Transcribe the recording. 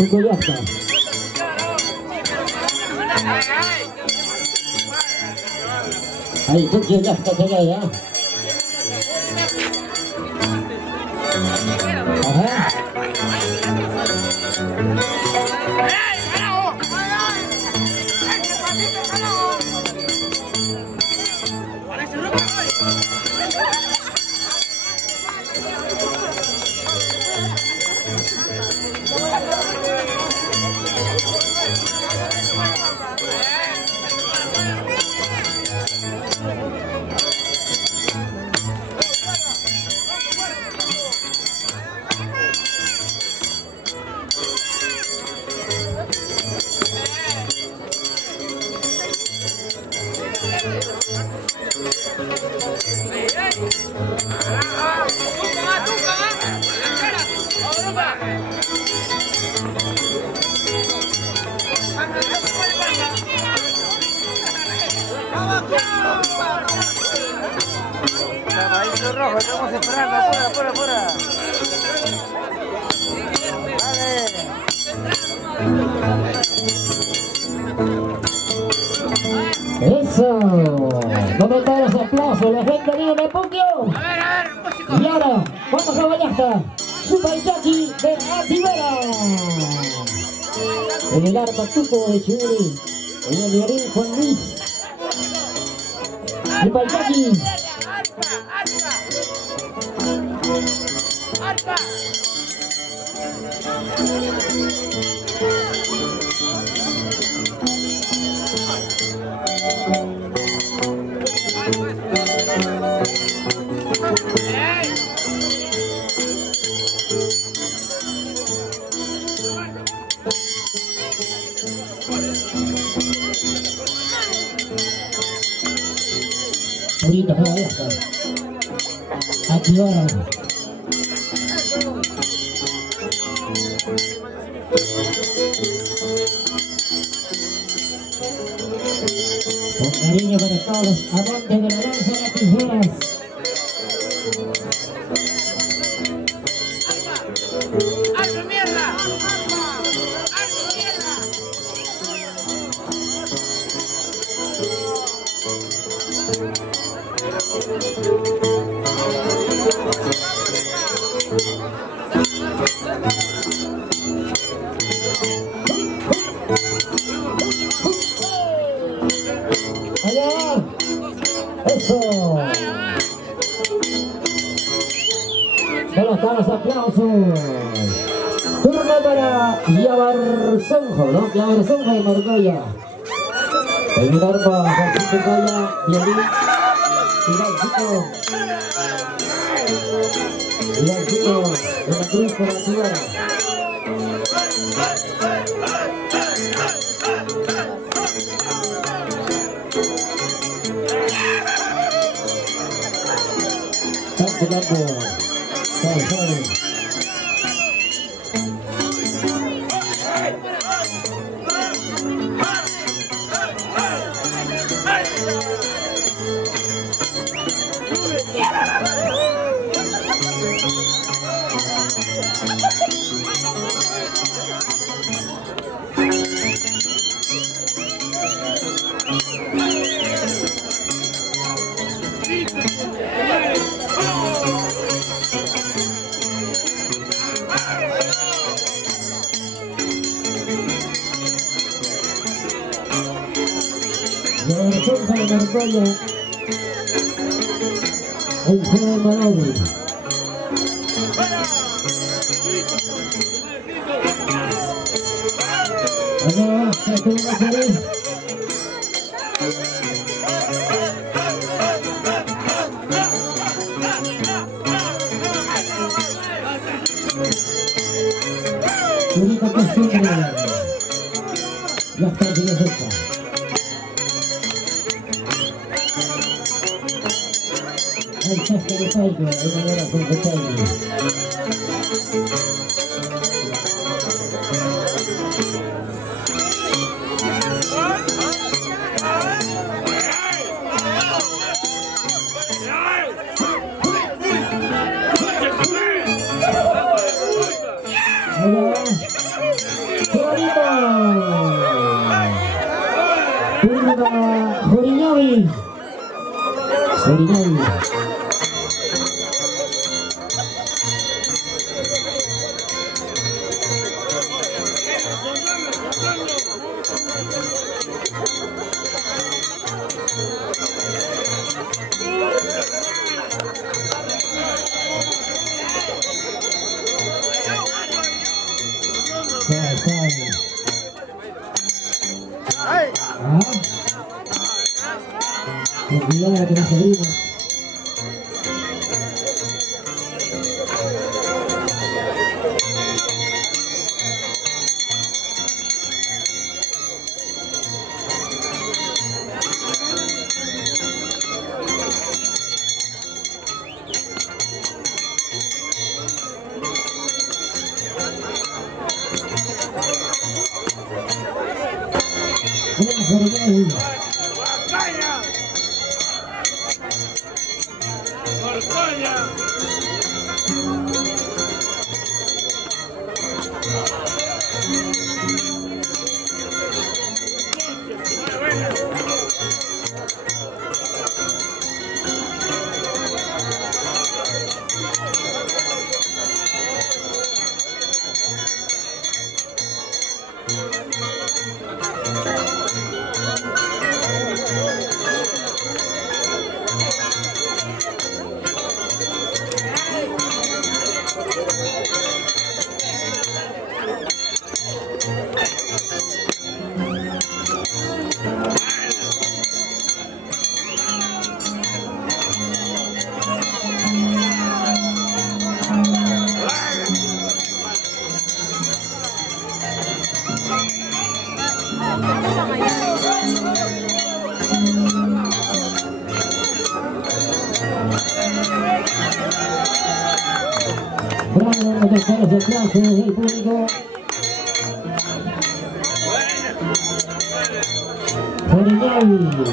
Tuco ya está. Ahí, Tuco ya está, ya. Ajá. Rojo, estamos esperando, afuera. Eso. ¿Dónde están los aplausos? La gente viene, Puquio. Y ahora, vamos a Vallasca. Super Jackie de Ativera. En el arpa Tuco de Churi. En el violín Juan Luis. Super Jackie. Purito, ahí está. Ativera. Con cariño para todos los amantes de la danza de las tijeras. ¡Alto mierda! Allá. Eso. Solo están los aplausos. Turno para Yabarzonjo, ¿no? Yabarzonjo de Morgoya. En el arpa, Juancito Calla, violín, Ivancito de la Cruz por Ativera. Santo Campo, Sabe. La versión para Morgoya, el juego de Malawi. Allá, Castro Nazaret. Bonita costumbre. Ya está, ya está. El chasco de Taigo, de manera con Taigo. Allá. Margarito. Turno para Joriñavi. Joriñavi. ¡Ay! Cuidado que nos seguimos. ¡Vaya! ¡Orcoña! Bravo, los caras de aplauso del público. Joriñavi.